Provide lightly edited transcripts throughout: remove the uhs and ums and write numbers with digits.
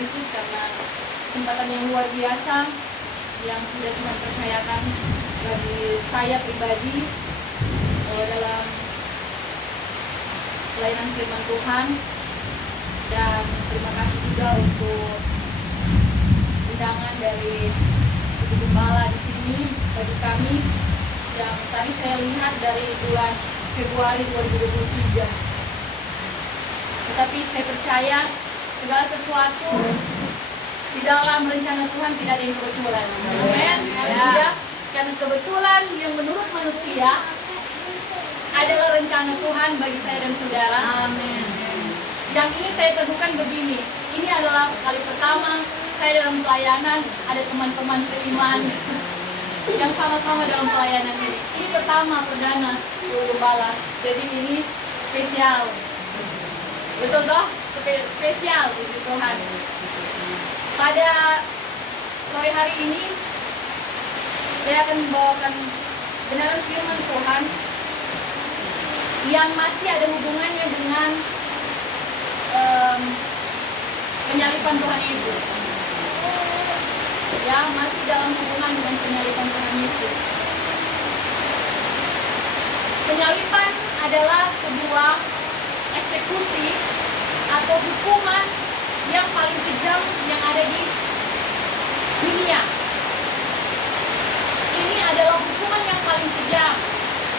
Yesus karena kesempatan yang luar biasa yang sudah Tuhan percayakan bagi saya pribadi dalam pelayanan firman Tuhan. Dan terima kasih juga untuk undangan dari Ibu Gembala di sini bagi kami yang tadi saya lihat dari bulan Februari 2023. Tetapi saya percaya segala sesuatu di dalam rencana Tuhan tidak ada yang kebetulan. Amin. Ya. Karena kebetulan yang menurut manusia adalah rencana Tuhan bagi saya dan saudara. Amin. Yang ini saya teguhkan begini, ini adalah kali pertama saya dalam pelayanan, ada teman-teman seiman yang sama-sama dalam pelayanan ini. Ini pertama, perdana, Ibu Gembala. Jadi ini spesial. Betul toh? Spesial puji Tuhan. Pada sore hari ini saya akan membawakan kebenaran firman Tuhan yang masih ada hubungannya dengan penyalipan Tuhan Yesus. Ya, masih dalam hubungan dengan penyalipan Tuhan Yesus. Penyalipan adalah sebuah eksekusi atau hukuman yang paling kejam yang ada di dunia. Ini adalah hukuman yang paling kejam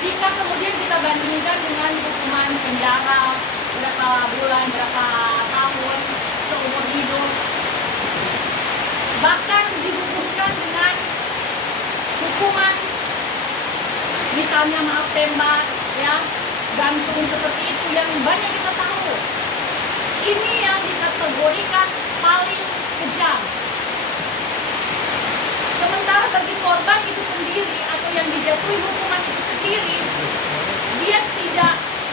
jika kemudian kita bandingkan dengan hukuman penjara berapa bulan, berapa tahun seumur hidup. Bahkan dihubungkan dengan hukuman misalnya maaf tembak, ya, gantung seperti itu yang banyak kita tahu. Ini yang dikategorikan paling kejam. Sementara bagi korban itu sendiri atau yang dijatuhi hukuman itu sendiri, dia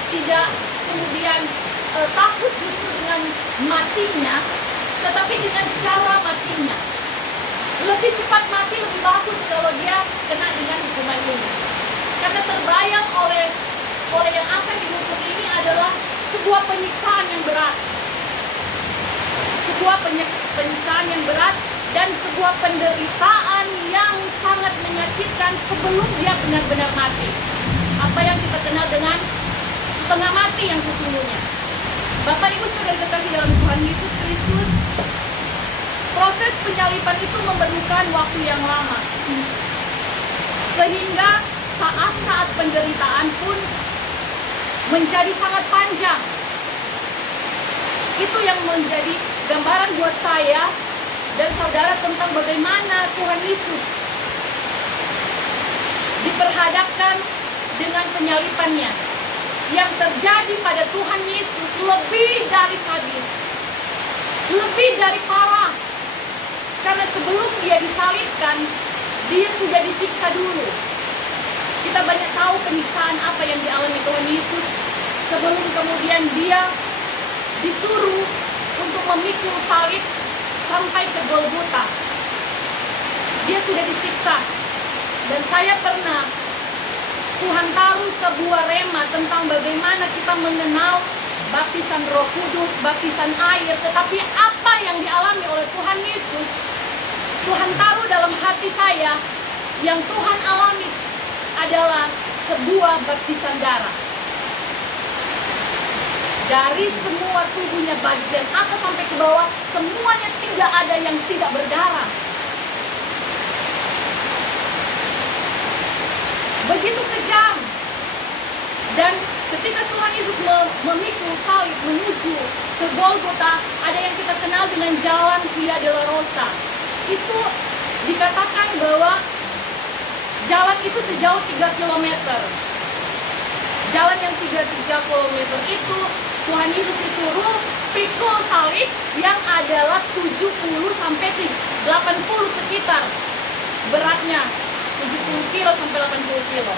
tidak kemudian takut justru dengan matinya, tetapi dengan cara matinya. Lebih cepat mati lebih bagus kalau dia kena dengan hukuman ini. Karena terbayang oleh yang akan dihukum ini adalah sebuah penyiksaan yang berat. Sebuah penyiksaan yang berat dan sebuah penderitaan yang sangat menyakitkan sebelum dia benar-benar mati. Apa yang kita kenal dengan setengah mati yang sesungguhnya. Bapak Ibu Saudara kekasih dalam Tuhan Yesus Kristus, proses penyalipan itu memerlukan waktu yang lama. Sehingga saat-saat penderitaan pun menjadi sangat panjang. Itu yang menjadi gambaran buat saya dan saudara tentang bagaimana Tuhan Yesus diperhadapkan dengan penyalipannya. Yang terjadi pada Tuhan Yesus lebih dari sadis, lebih dari parah. Karena sebelum dia disalibkan, dia sudah disiksa dulu. Kita banyak tahu penyiksaan apa yang dialami Tuhan Yesus sebelum kemudian dia disuruh untuk memikul salib sampai ke Golgota. Dia sudah disiksa. Dan saya pernah Tuhan taruh sebuah rema tentang bagaimana kita mengenal baptisan Roh Kudus, baptisan air. Tetapi apa yang dialami oleh Tuhan Yesus, Tuhan taruh dalam hati saya. Yang Tuhan alami adalah sebuah baptisan darah. Dari semua tubuhnya, bagian atas sampai ke bawah, semuanya tidak ada yang tidak berdarah. Begitu kejam. Dan ketika Tuhan Yesus memikul salib menuju ke Golgota, ada yang kita kenal dengan jalan Via Dolorosa. Itu dikatakan bahwa jalan itu sejauh 3 km. Jalan yang 3 km itu Tuhan Yesus disuruh pikul salib yang adalah 70 sampai 80 sekitar beratnya. 70 kilo sampai 80 kilo.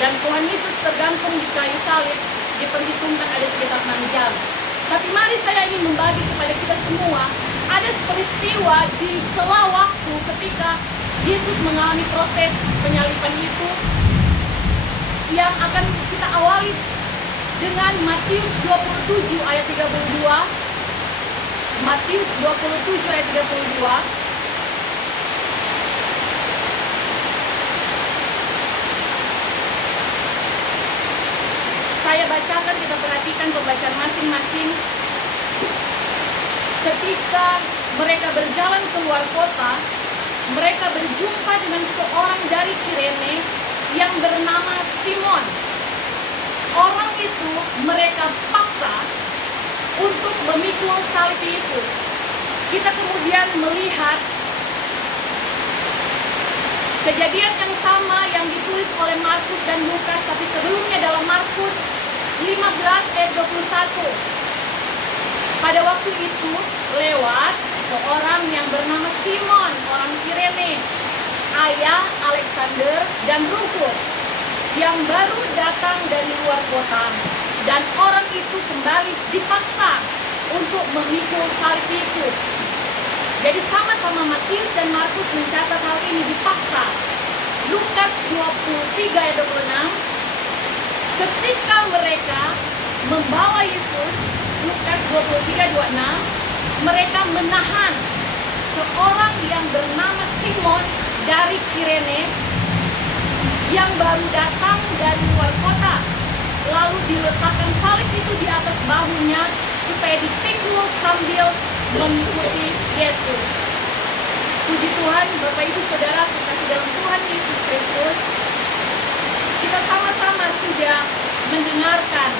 Dan Tuhan Yesus tergantung di kayu salib, diperhitungkan ada sekitar 6 jam. Tapi mari saya ingin membagi kepada kita semua, ada peristiwa di sela waktu ketika Yesus mengalami proses penyalipan itu yang akan kita awali dengan Matius 27 ayat 32. Matius 27 ayat 32. Saya bacakan, kita perhatikan pembacaan masing-masing. Ketika mereka berjalan keluar kota, mereka berjumpa dengan seorang dari Kirene yang bernama Simon. Orang itu mereka paksa untuk memikul salib Yesus. Kita kemudian melihat kejadian yang sama yang ditulis oleh Markus dan Lukas, tapi sebelumnya dalam Markus 15 ayat 21. Pada waktu itu lewat seorang yang bernama Simon, orang Kirene, ayah Alexander dan Rufus, yang baru datang dari luar kota, dan orang itu kembali dipaksa untuk memikul salib Yesus. Jadi sama-sama Matius dan Markus mencatat hal ini, dipaksa. Lukas 23 ayat 26, ketika mereka membawa Yesus, Lukas 23:26, mereka menahan seorang yang bernama Simon dari Kirene yang baru datang dari luar kota. Lalu diletakkan salib itu di atas bahunya supaya dipikul sambil mengikuti Yesus. Puji Tuhan, Bapak Ibu Saudara kasih dalam Tuhan Yesus Kristus, kita sama-sama sudah mendengarkan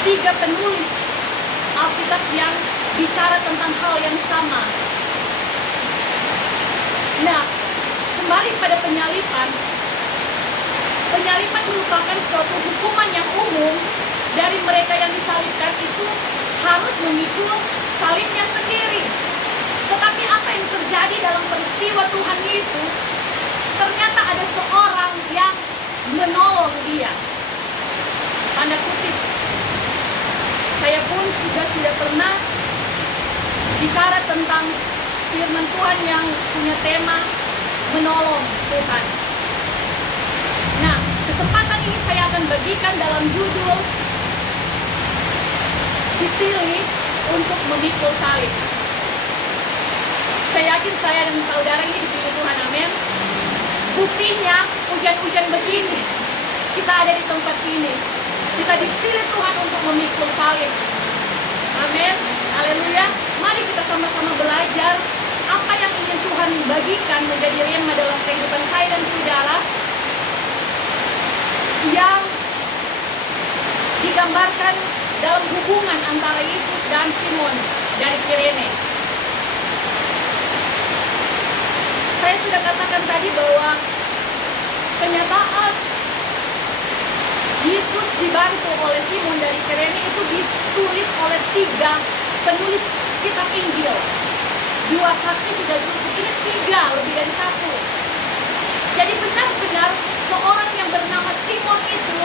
3 penulis Alkitab yang bicara tentang hal yang sama. Nah, kembali pada penyalipan. Penyalipan merupakan suatu hukuman yang umum dari mereka yang disalibkan itu harus memikul salibnya sendiri. Tetapi apa yang terjadi dalam peristiwa Tuhan Yesus? Ternyata ada seorang yang menolong dia. Tanda kutip. Saya pun sudah pernah bicara tentang firman Tuhan yang punya tema menolong Tuhan. Nah, kesempatan ini saya akan bagikan dalam judul dipilih untuk memikul salib. Saya yakin saya dan saudara ini dipilih Tuhan, amin. Buktinya hujan-hujan begini, kita ada di tempat ini. Kita dipilih Tuhan untuk memikul salib. Amin. Haleluya. Mari kita sama-sama belajar apa yang ingin Tuhan bagikan menjadi rema dalam kehidupan saya dan saudara, yang digambarkan dalam hubungan antara Yesus dan Simon dari Kirene. Saya sudah katakan tadi bahwa kenyataan Yesus dibantu oleh Simon dari Kirene itu ditulis oleh 3 penulis kitab Injil. 2 saksi sudah cukup, ini 3 lebih dari 1. Jadi benar-benar seorang yang bernama Simon itu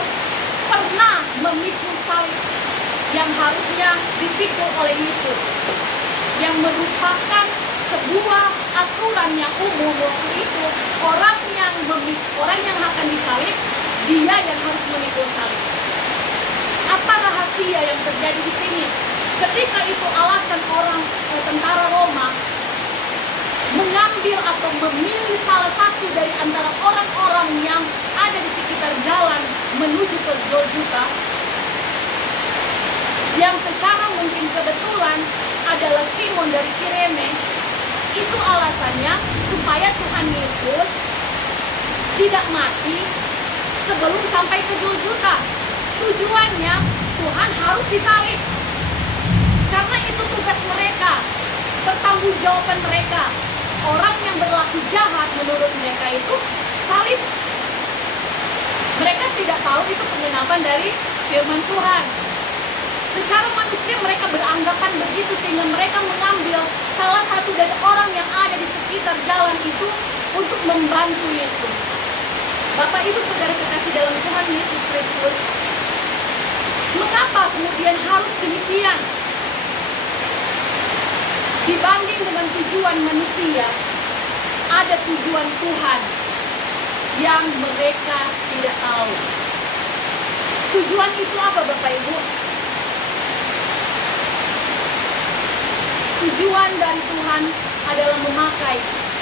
pernah memikul salib yang harusnya dipikul oleh Yesus, yang merupakan sebuah aturan yang umum waktu itu. Orang yang akan disalib, dia yang harus memikul salib. Apa rahasia yang terjadi di sini? Ketika itu alasan tentara Roma mengambil atau memilih salah satu dari antara orang-orang yang ada di sekitar jalan menuju ke Golgota, yang secara mungkin kebetulan adalah Simon dari Kirene. Itu alasannya supaya Tuhan Yesus tidak mati sebelum sampai ke Golgota. Tujuannya Tuhan harus disalib, karena itu tugas mereka, pertanggungjawaban mereka. Orang yang berlaku jahat menurut mereka itu salib. Mereka tidak tahu itu penggenapan dari firman Tuhan. Secara manusia mereka beranggapan begitu, sehingga mereka mengambil salah satu dari orang yang ada di sekitar jalan itu untuk membantu Yesus. Bapak Ibu Saudara kekasih dalam Tuhan Yesus Kristus, mengapa kemudian harus demikian? Dibanding dengan tujuan manusia, ada tujuan Tuhan yang mereka tidak tahu. Tujuan itu apa, Bapak Ibu? tujuan dari Tuhan adalah memakai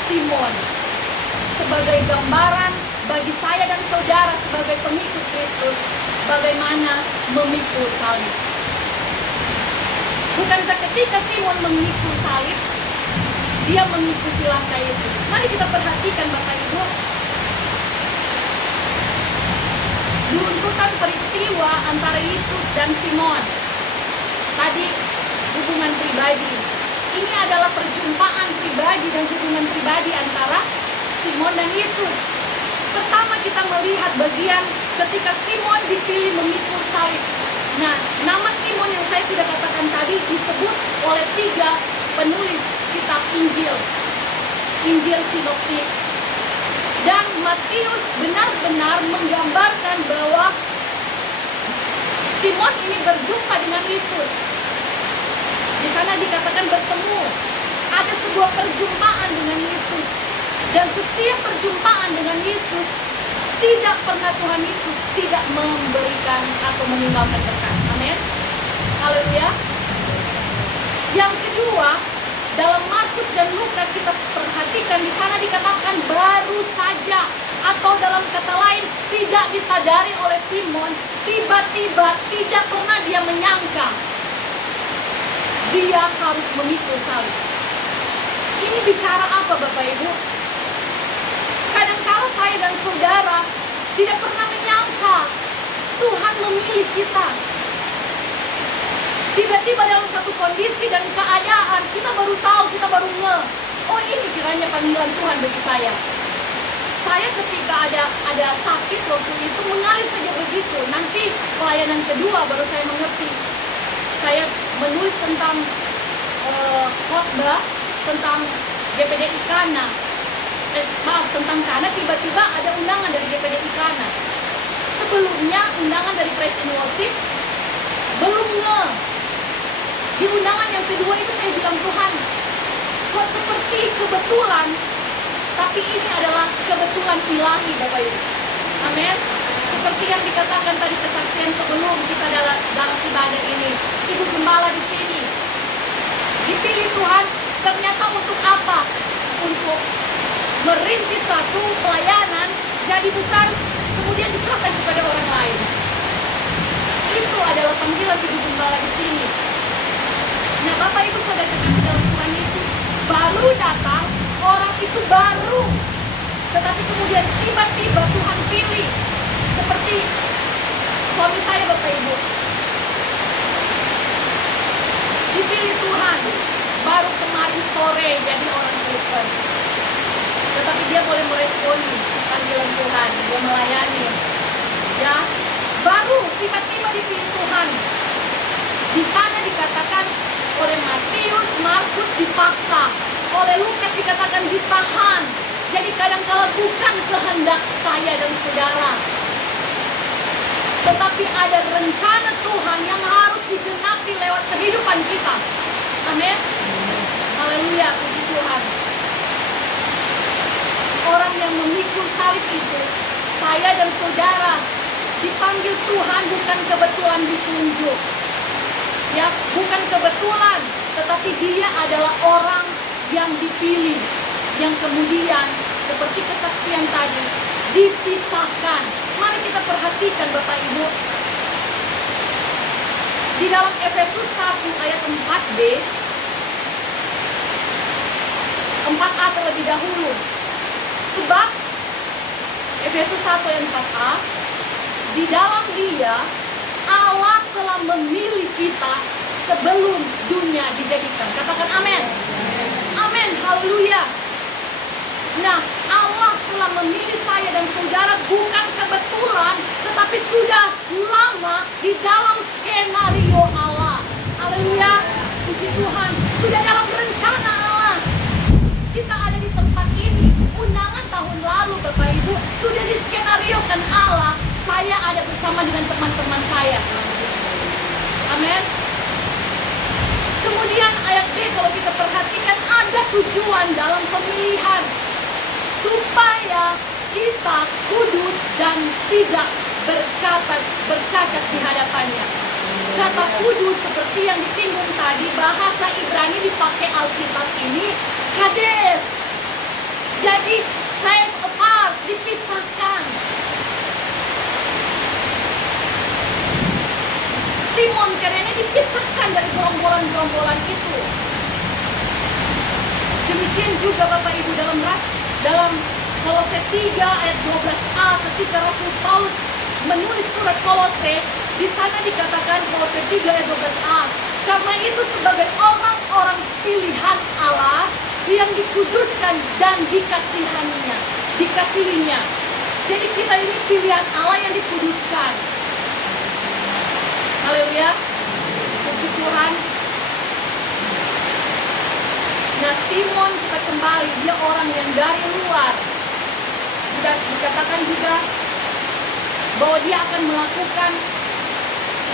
Simon sebagai gambaran bagi saya dan saudara sebagai pengikut Kristus, bagaimana memikul salib. Bukankah ketika Simon memikul salib, dia mengikuti langkah Yesus? Mari kita perhatikan Bapak Ibu, runtutan peristiwa antara Yesus dan Simon. Tadi hubungan pribadi. Ini adalah perjumpaan pribadi dan hubungan pribadi antara Simon dan Yesus. Pertama kita melihat bagian ketika Simon dipilih memikul salib. Nah, nama Simon yang saya sudah katakan tadi disebut oleh 3 penulis kitab Injil. Injil Sinoptik. Dan Matius benar-benar menggambarkan bahwa Simon ini berjumpa dengan Yesus. Di sana dikatakan bertemu. Ada sebuah perjumpaan dengan Yesus. Dan setiap perjumpaan dengan Yesus, tidak pernah Tuhan Yesus tidak memberikan atau meninggalkan berkat. Amin. Haleluya. Yang kedua, dalam Markus dan Lukas kita perhatikan di sana dikatakan baru saja, atau dalam kata lain tidak disadari oleh Simon, tiba-tiba tidak pernah dia menyangka dia harus memikul salib. Ini bicara apa Bapak Ibu? Kadang-kala saya dan saudara tidak pernah menyangka Tuhan memilih kita. Tiba-tiba dalam satu kondisi dan keadaan kita baru tahu, kita baru oh ini kiranya panggilan Tuhan bagi saya. Saya ketika ada sakit waktu itu mengalir saja begitu. Nanti pelayanan kedua baru saya mengerti. Saya menulis tentang khotbah tentang GPD Ikana. Tentang Kana, tiba-tiba ada undangan dari GPD Ikana. Sebelumnya undangan dari Presiden Worship belum Di undangan yang kedua itu saya bilang, Tuhan, kok seperti kebetulan, tapi ini adalah kebetulan ilahi Bapak Ibu. Amin. Seperti yang dikatakan tadi kesaksian sebelum kita dalam ibadah ini, Ibu Gembala di sini dipilih Tuhan ternyata untuk apa? Untuk merintis satu pelayanan jadi besar, kemudian diserahkan kepada orang lain. Itu adalah panggilan Ibu Gembala di sini. Nah, Bapak Ibu saudara kekasih dalam Tuhan Yesus, baru datang, orang itu baru, tetapi kemudian tiba-tiba Tuhan pilih. Seperti suami saya Bapak Ibu, dipilih Tuhan baru kemarin sore jadi orang Kristen, tetapi dia boleh meresponi panggilan Tuhan, dia melayani, ya, baru tiba-tiba dipilih Tuhan. Di sana dikatakan oleh Matius, Markus dipaksa, oleh Lukas dikatakan ditahan. Jadi kadang-kala bukan kehendak saya dan saudara, tetapi ada rencana Tuhan yang harus digenapi lewat kehidupan kita. Amin. Haleluya, puji Tuhan. Orang yang memikul salib itu, saya dan saudara, dipanggil Tuhan bukan kebetulan ditunjuk. Ya, bukan kebetulan, tetapi dia adalah orang yang dipilih, yang kemudian seperti kesaksian tadi dipisahkan. Mari kita perhatikan Bapak Ibu, di dalam Efesus 1 ayat 4b, 4a terlebih dahulu. Sebab Efesus 1 ayat 4a, di dalam Dia Allah telah memilih kita sebelum dunia dijadikan. Katakan amin. Amin, haleluya. Nah, Allah telah memilih saya dan saudara bukan kebetulan, tetapi sudah lama di dalam skenario Allah. Haleluya, puji Tuhan. Sudah dalam rencana Allah. Kita ada di tempat ini, undangan tahun lalu Bapak Ibu, sudah diskenariokan Allah. Saya ada bersama dengan teman-teman saya. Amin. Kemudian ayat B kalau kita perhatikan, ada tujuan dalam pemilihan, supaya kita kudus dan tidak bercacat di hadapannya. Kata kudus seperti yang disinggung tadi, bahasa Ibrani berani dipakai Alkitab ini kades. Jadi set apart, dipisahkan. Simon Kirene dipisahkan dari gerombolan-gerombolan itu. Demikian juga Bapak Ibu dalam Kolose 3 ayat 12a ketika Rasul Paulus menulis surat Kolose, di sana dikatakan Kolose 3 ayat 12a, karena itu sebagai orang-orang pilihan Allah yang dikuduskan dan dikasihinya. Jadi kita ini pilihan Allah yang dikuduskan. Haleluya, puji Tuhan. Nah, Simon kita kembali, dia orang yang dari luar. Dikatakan juga bahwa dia akan melakukan,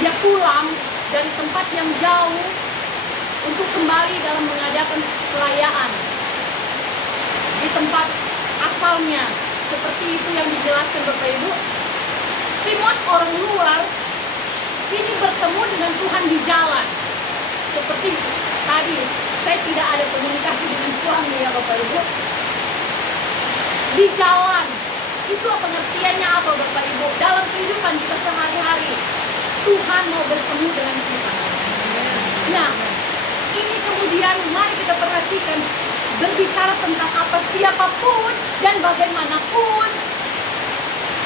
dia pulang dari tempat yang jauh untuk kembali dalam mengadakan perayaan di tempat asalnya. Seperti itu yang dijelaskan Bapak Ibu. Simon orang luar ini bertemu dengan Tuhan di jalan. Seperti tadi, saya tidak ada komunikasi dengan suami ya Bapak Ibu. Di jalan, itu pengertiannya apa Bapak Ibu? Dalam kehidupan kita sehari-hari, Tuhan mau bertemu dengan kita. Nah, ini kemudian mari kita perhatikan, berbicara tentang apa, siapapun dan bagaimanapun,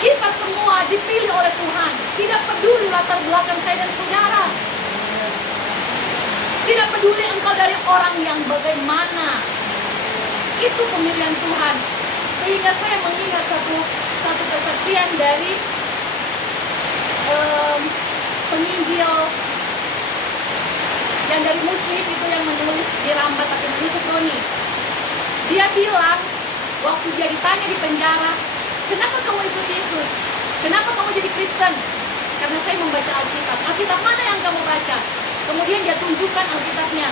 kita semua dipilih oleh Tuhan. Tidak peduli latar belakang saya dan saudara. Tidak peduli engkau dari orang yang bagaimana. Itu pemilihan Tuhan. Sehingga saya mengingat satu kesaksian dari penginjil yang dari Muslim itu, yang menulis di Rambat atau Yusuf Roni. Dia bilang waktu dia ditanya di penjara, kenapa kamu ikut Yesus? Kenapa kamu jadi Kristen? Karena saya membaca Alkitab. Alkitab mana yang kamu baca? Kemudian dia tunjukkan Alkitabnya.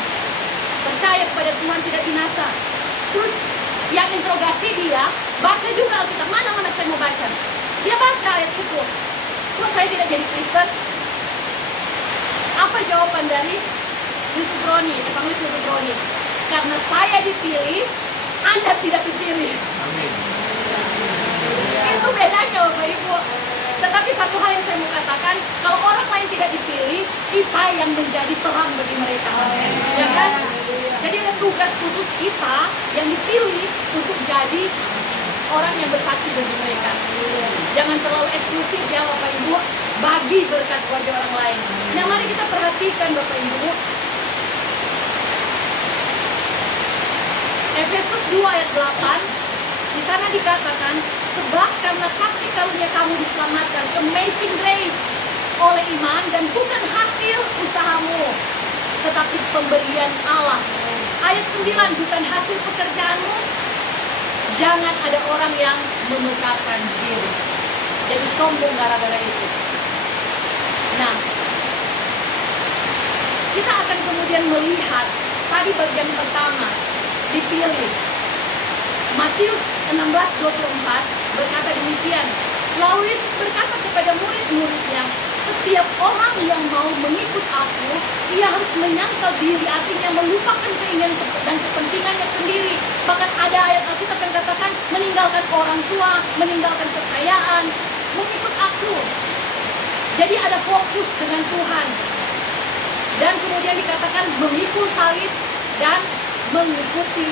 Percaya kepada Tuhan tidak binasa. Terus yang interogasi dia, baca juga Alkitab. Mana saya mau baca? Dia baca ayat itu. Kok saya tidak jadi Kristen? Apa jawaban dari Yusuf Roni, Evangelis Yusuf Roni? Karena saya dipilih, Anda tidak dipilih. Amin. Itu bedanya Bapak Ibu. Tetapi satu hal yang saya mau katakan, kalau orang lain tidak dipilih, kita yang menjadi terang bagi mereka. Ya kan? Jadi ada tugas khusus kita yang dipilih untuk jadi orang yang bersaksi bagi mereka. Jangan terlalu eksklusif ya Bapak Ibu, bagi berkat bagi orang lain. Nah, mari kita perhatikan Bapak Ibu. Efesus 2 ayat 8. Di sana dikatakan, sebab karena kasih karunia kamu diselamatkan, amazing grace, oleh iman, dan bukan hasil usahamu, tetapi pemberian Allah. Ayat 9, bukan hasil pekerjaanmu. Jangan ada orang yang memegahkan diri, jadi sombong gara-gara itu. Nah, kita akan kemudian melihat tadi bagian pertama, dipilih. Matius 16:24 berkata demikian. Lalu Yesus berkata kepada murid-muridnya, setiap orang yang mau mengikut aku, ia harus menyangkal diri, artinya melupakan keinginan dan kepentingannya sendiri. Bahkan ada ayat Alkitab yang katakan, meninggalkan orang tua, meninggalkan kekayaan, mengikut aku. Jadi ada fokus dengan Tuhan. Dan kemudian dikatakan memikul salib dan mengikuti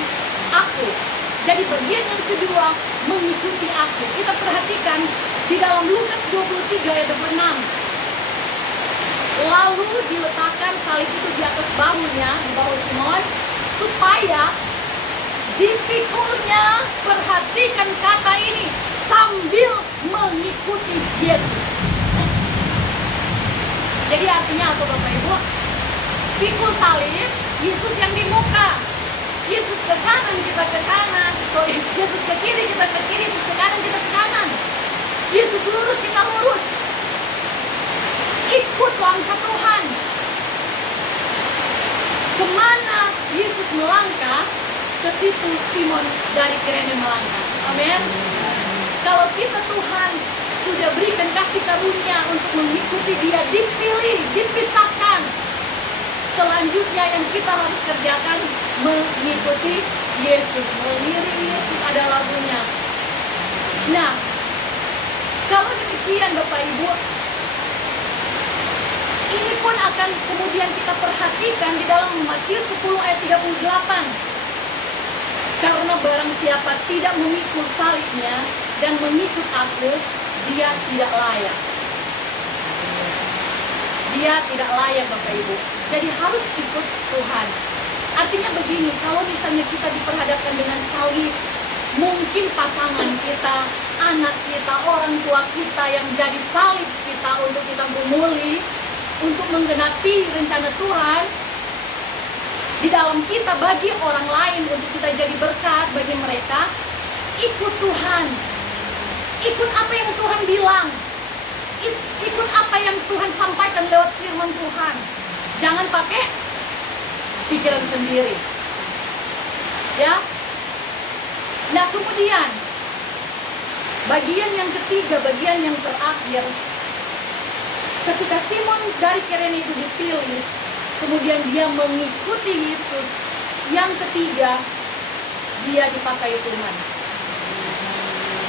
aku. Jadi bagian yang kedua, mengikuti aku. Kita perhatikan di dalam Lukas 23 ayat 26. Lalu diletakkan salib itu di atas bahunya, di bahu Simon, supaya dipikulnya, perhatikan kata ini, sambil mengikuti Yesus. Jadi artinya apa Bapak Ibu? Pikul salib, Yesus yang di muka. Yesus ke kanan, kita ke kanan. Yesus ke kiri, kita ke kiri. Yesus ke kanan, kita ke kanan. Yesus lurus, kita lurus. Ikut langkah Tuhan. Kemana Yesus melangkah, ke situ Simon dari Kirene melangkah. Amin. Kalau kita Tuhan sudah berikan kasih karunia untuk mengikuti Dia, dipilih, dipisahkan. selanjutnya yang kita harus kerjakan mengikuti Yesus. Mengiring Yesus ada lagunya. Nah, kalau demikian Bapak Ibu, ini pun akan kemudian kita perhatikan di dalam Matius 10 ayat 38. Karena barang siapa tidak memikul salibnya dan mengikut aku, dia tidak layak. Dia tidak layak Bapak Ibu. Jadi harus ikut Tuhan. Artinya begini, kalau misalnya kita diperhadapkan dengan salib, mungkin pasangan kita, anak kita, orang tua kita yang jadi salib kita untuk kita gumuli, untuk menggenapi rencana Tuhan di dalam kita bagi orang lain, untuk kita jadi berkat bagi mereka. Ikut Tuhan, ikut apa yang Tuhan bilang, ikut apa yang Tuhan sampaikan lewat firman Tuhan. Jangan pakai pikiran sendiri, ya. Nah, kemudian bagian yang ketiga, bagian yang terakhir, ketika Simon dari Kirene itu dipilih, kemudian dia mengikuti Yesus. Yang ketiga, dia dipakai Tuhan.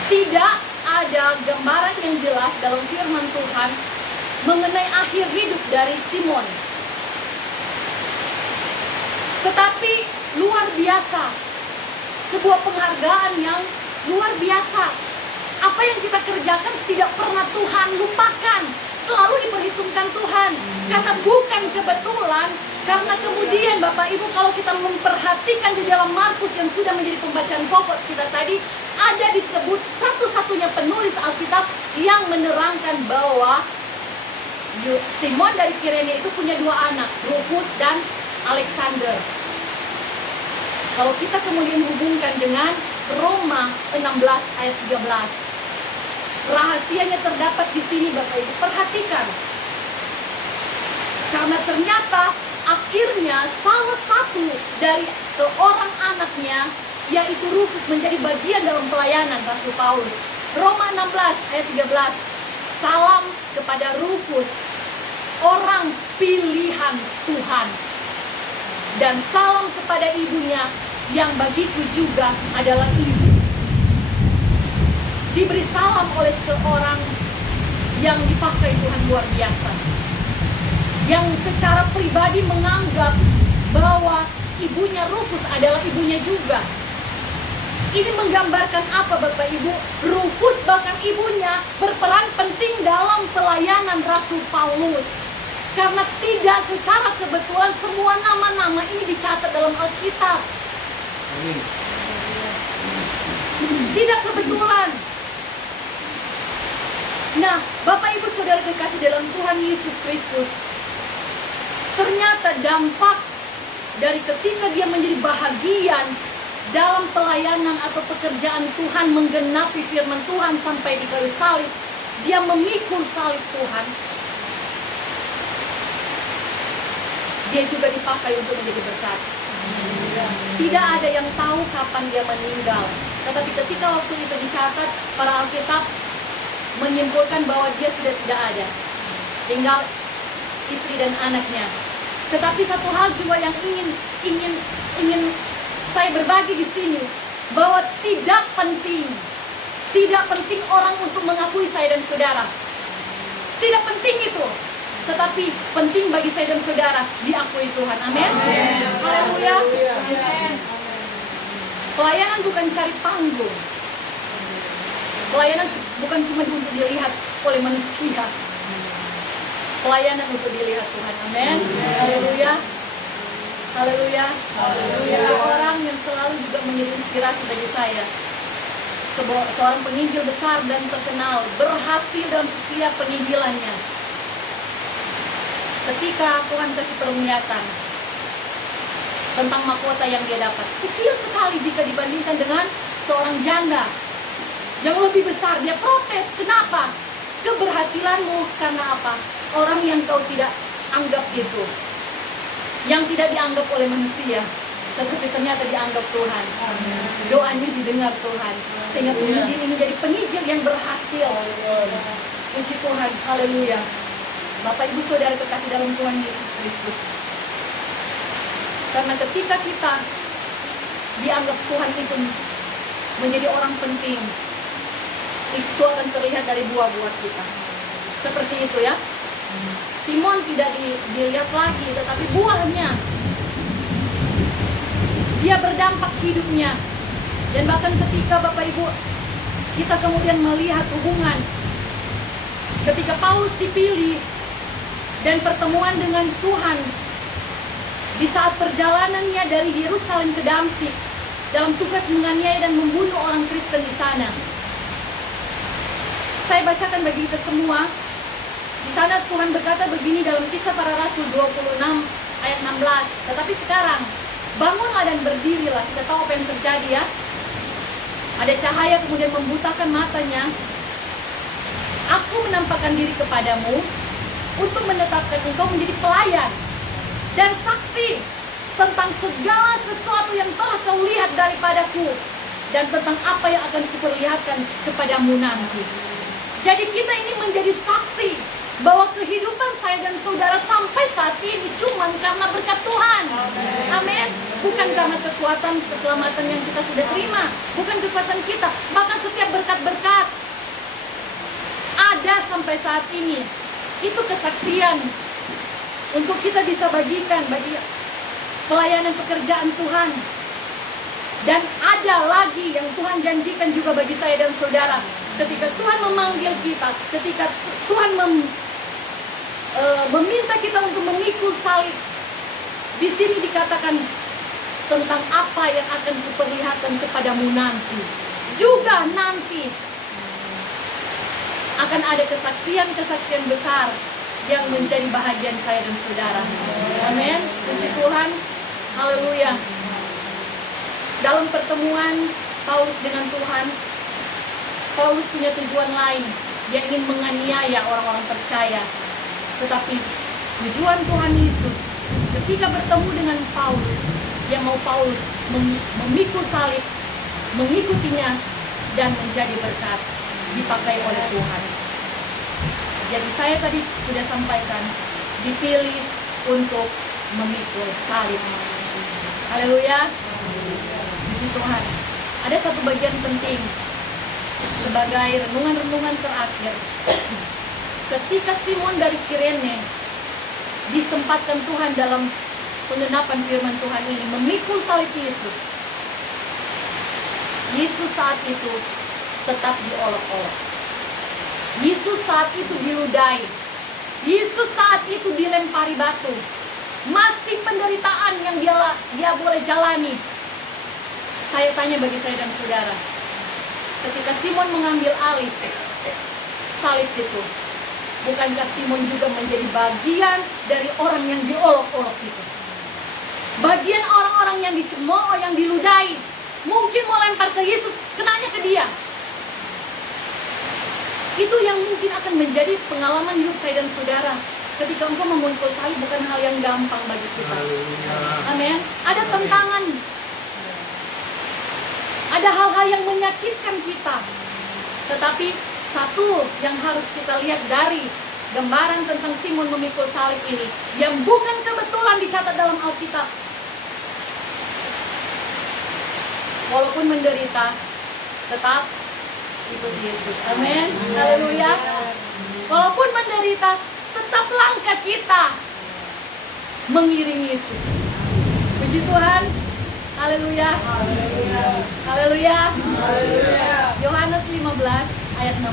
Tidak ada gambaran yang jelas dalam firman Tuhan mengenai akhir hidup dari Simon. Tetapi luar biasa, sebuah penghargaan yang luar biasa. Apa yang kita kerjakan tidak pernah Tuhan lupakan, selalu diperhitungkan Tuhan. Karena bukan kebetulan, karena kemudian Bapak Ibu kalau kita memperhatikan di dalam Markus yang sudah menjadi pembacaan pokok kita tadi, ada disebut satu-satunya penulis Alkitab yang menerangkan bahwa Simon dari Kirene itu punya dua anak, Rufus dan Alexander. Kalau kita kemudian hubungkan dengan Roma 16 ayat 13, rahasianya terdapat di sini Bapak Ibu. Perhatikan. Karena ternyata akhirnya salah satu dari seorang anaknya, yaitu Rufus, menjadi bagian dalam pelayanan Rasul Paulus. Roma 16 ayat 13. Salam kepada Rufus, orang pilihan Tuhan. Dan salam kepada ibunya, yang bagiku juga adalah ibu. Diberi salam oleh seorang yang dipakai Tuhan luar biasa, yang secara pribadi menganggap bahwa ibunya Rufus adalah ibunya juga. Ini menggambarkan apa Bapak Ibu? Rufus bahkan ibunya berperan penting dalam pelayanan Rasul Paulus. Karena tidak secara kebetulan semua nama-nama ini dicatat dalam Alkitab. Tidak kebetulan. Nah, Bapak Ibu Saudara kekasih dalam Tuhan Yesus Kristus, ternyata dampak dari ketika dia menjadi bahagian dalam pelayanan atau pekerjaan Tuhan, menggenapi firman Tuhan sampai di kayu salib, dia memikul salib Tuhan. Dia juga dipakai untuk menjadi berkat. Tidak ada yang tahu kapan dia meninggal. Tetapi ketika waktu itu dicatat, para Alkitab menyimpulkan bahwa dia sudah tidak ada, tinggal istri dan anaknya. Tetapi satu hal juga yang ingin saya berbagi di sini, bahwa tidak penting orang untuk mengakui saya dan saudara. Tidak penting itu. Tetapi penting bagi saya dan saudara diakui Tuhan. Amin. Haleluya. Pelayanan bukan cari panggung. Pelayanan bukan cuma untuk dilihat oleh manusia. Pelayanan untuk dilihat Tuhan. Amin. Haleluya. Haleluya. Seorang yang selalu juga menjadi inspirasi bagi saya, seorang penginjil besar dan terkenal, berhasil dalam setiap penginjilannya. Ketika Tuhan kasih penglihatan tentang mahkota yang dia dapat, kecil sekali jika dibandingkan dengan seorang janda yang lebih besar, dia protes. Kenapa? Keberhasilanmu karena apa? Orang yang kau tidak anggap itu, yang tidak dianggap oleh manusia, tetapi ternyata dianggap Tuhan. Doanya didengar Tuhan, sehingga penginjil ini menjadi penginjil yang berhasil. Puji Tuhan. Haleluya. Bapak Ibu Saudara kekasih dalam Tuhan Yesus Kristus, Karena ketika kita dianggap Tuhan itu menjadi orang penting, itu akan terlihat dari buah-buah kita. Seperti itu ya. Simon tidak dilihat lagi, tetapi buahnya. Dia berdampak hidupnya. Dan bahkan ketika Bapak Ibu, kita kemudian melihat hubungan ketika Paulus dipilih dan pertemuan dengan Tuhan di saat perjalanannya dari Yerusalem ke Damsyik dalam tugas menganiaya dan membunuh orang Kristen di sana. Saya bacakan bagi kita semua. Di sana Tuhan berkata begini dalam Kisah Para Rasul 26 ayat 16. Tetapi sekarang bangunlah dan berdirilah. Kita tahu apa yang terjadi ya. Ada cahaya kemudian membutakan matanya. Aku menampakkan diri kepadamu untuk menetapkan engkau menjadi pelayan dan saksi tentang segala sesuatu yang telah kau lihat daripadaku dan tentang apa yang akan kuperlihatkan kepadamu nanti. Jadi kita ini menjadi saksi bahwa kehidupan saya dan saudara sampai saat ini cuma karena berkat Tuhan. Amin. Bukan karena kekuatan keselamatan yang kita sudah terima, bukan kekuatan kita, bahkan setiap berkat-berkat ada sampai saat ini. Itu kesaksian untuk kita bisa bagikan bagi pelayanan pekerjaan Tuhan. Dan ada lagi yang Tuhan janjikan juga bagi saya dan saudara. Ketika Tuhan memanggil kita, ketika Tuhan meminta kita untuk memikul salib, di sini dikatakan tentang apa yang akan kuperlihatkan kepadamu nanti. Juga nanti akan ada kesaksian-kesaksian besar yang menjadi bahagian saya dan saudara. Amin. Puji Tuhan. Haleluya. Dalam pertemuan Paulus dengan Tuhan, Paulus punya tujuan lain. Dia ingin menganiaya orang-orang percaya. Tetapi tujuan Tuhan Yesus ketika bertemu dengan Paulus, dia mau Paulus memikul salib, mengikutinya, dan menjadi berkat, dipakai oleh Tuhan. Jadi saya tadi sudah sampaikan, dipilih untuk memikul salib. Haleluya. Puji Tuhan. Ada satu bagian penting sebagai renungan-renungan terakhir. Ketika Simon dari Kirene disempatkan Tuhan dalam penggenapan firman Tuhan ini, memikul salib Yesus. Yesus saat itu tetap diolok-olok. Yesus saat itu diludahi. Yesus saat itu dilempari batu. Masih penderitaan yang dia boleh jalani. Saya tanya bagi saya dan saudara, ketika Simon mengambil alih salib itu, bukankah Simon juga menjadi bagian dari orang yang diolok-olok itu? Bagian orang-orang yang dicemooh, yang diludahi. Mungkin mau lempar ke Yesus, kenanya ke dia. Itu yang mungkin akan menjadi pengalaman hidup saya dan saudara. Ketika engkau memikul salib bukan hal yang gampang bagi kita. Amin. Ada tantangan. Ada hal-hal yang menyakitkan kita. Tetapi satu yang harus kita lihat dari gambaran tentang Simon memikul salib ini, yang bukan kebetulan dicatat dalam Alkitab. Walaupun menderita, tetap ikut Yesus. Amin. Haleluya. Walaupun menderita, tetap langkah kita mengiringi Yesus. Puji Tuhan. Haleluya. Haleluya. Yohanes 15 ayat 16.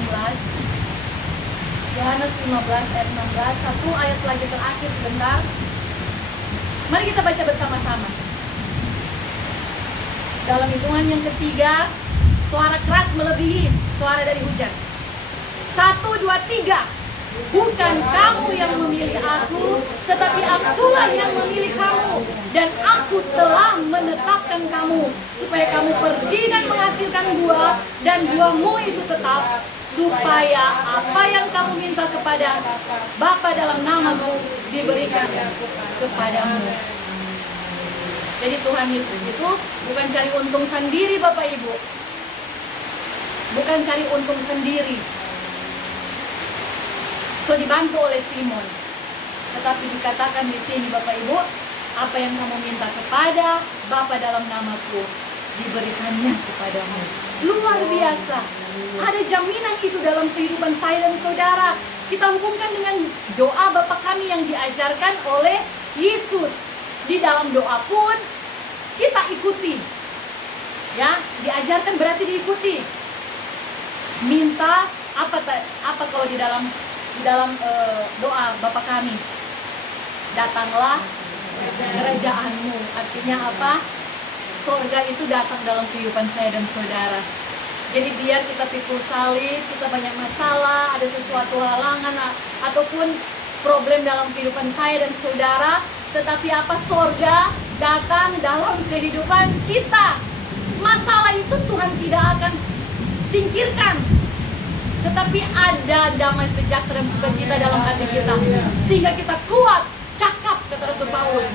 Yohanes 15 ayat 16. Satu ayat lagi terakhir sebentar. Mari kita baca bersama-sama. Dalam hitungan yang ketiga, suara keras melebihi suara dari hujan. 1, 2, 3. Bukan kamu yang memilih aku, tetapi akulah yang memilih kamu. Dan aku telah menetapkan kamu, supaya kamu pergi dan menghasilkan buah, dan buahmu itu tetap, supaya apa yang kamu minta kepada Bapa dalam namaku diberikan kepadamu. Jadi Tuhan Yesus itu bukan cari untung sendiri, Bapak Ibu. Bukan cari untung sendiri. So dibantu oleh Simon. Tetapi dikatakan di sini Bapak Ibu, Apa yang kamu minta kepada Bapa dalam namaku, diberikannya kepadamu. Luar biasa. Ada jaminan itu dalam kehidupan saya dan saudara. Kita hubungkan dengan doa Bapa kami yang diajarkan oleh Yesus. Di dalam doa pun kita ikuti. Ya, diajarkan berarti diikuti. Minta apa kalau di dalam doa Bapa kami? Datanglah kerajaanmu. Artinya apa? Sorga itu datang dalam kehidupan saya dan saudara. Jadi biar kita pikul salib, kita banyak masalah, ada sesuatu halangan ataupun problem dalam kehidupan saya dan saudara, tetapi apa? Sorga datang dalam kehidupan kita. Masalah itu Tuhan tidak akan singkirkan, tetapi ada damai sejahtera dan sukacita dalam hati kita, sehingga kita kuat, cakap, kata Rasul Paulus.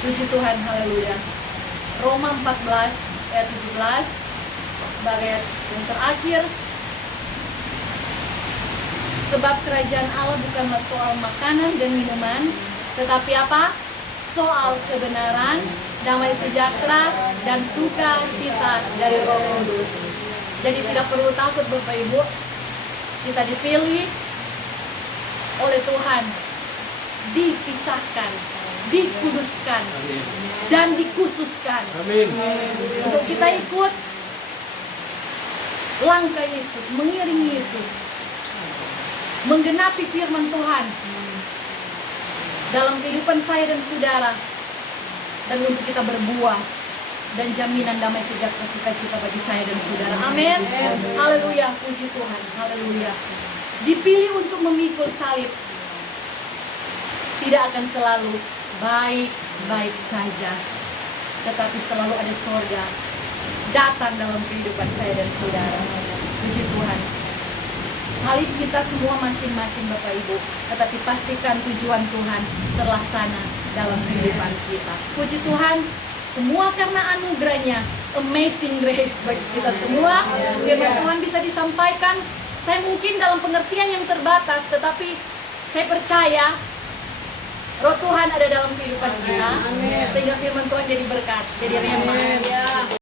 Puji Tuhan, haleluya. Roma 14 ayat 17 sebagai ayat yang terakhir. Sebab kerajaan Allah bukanlah soal makanan dan minuman, tetapi apa? Soal kebenaran, damai sejahtera, dan sukacita dari Roh Kudus. Jadi tidak perlu takut Bapak Ibu. Kita dipilih oleh Tuhan, dipisahkan, dikuduskan, dan dikhususkan. Amin. Untuk kita ikut langkah Yesus, mengiringi Yesus, menggenapi firman Tuhan dalam kehidupan saya dan saudara, dan untuk kita berbuah dan jaminan damai sejahtera sukacita bagi saya dan saudara. Amin. Haleluya, puji Tuhan. Haleluya. Dipilih untuk memikul salib tidak akan selalu baik-baik saja, tetapi selalu ada sorga datang dalam kehidupan saya dan saudara. Puji Tuhan. Salib kita semua masing-masing Bapak Ibu, tetapi pastikan tujuan Tuhan terlaksana dalam kehidupan kita. Puji Tuhan, semua karena anugerahnya. Amazing grace bagi kita semua. Firman Tuhan bisa disampaikan. Saya mungkin dalam pengertian yang terbatas, tetapi saya percaya Roh Tuhan ada dalam kehidupan kita, sehingga firman Tuhan jadi berkat, jadi rema.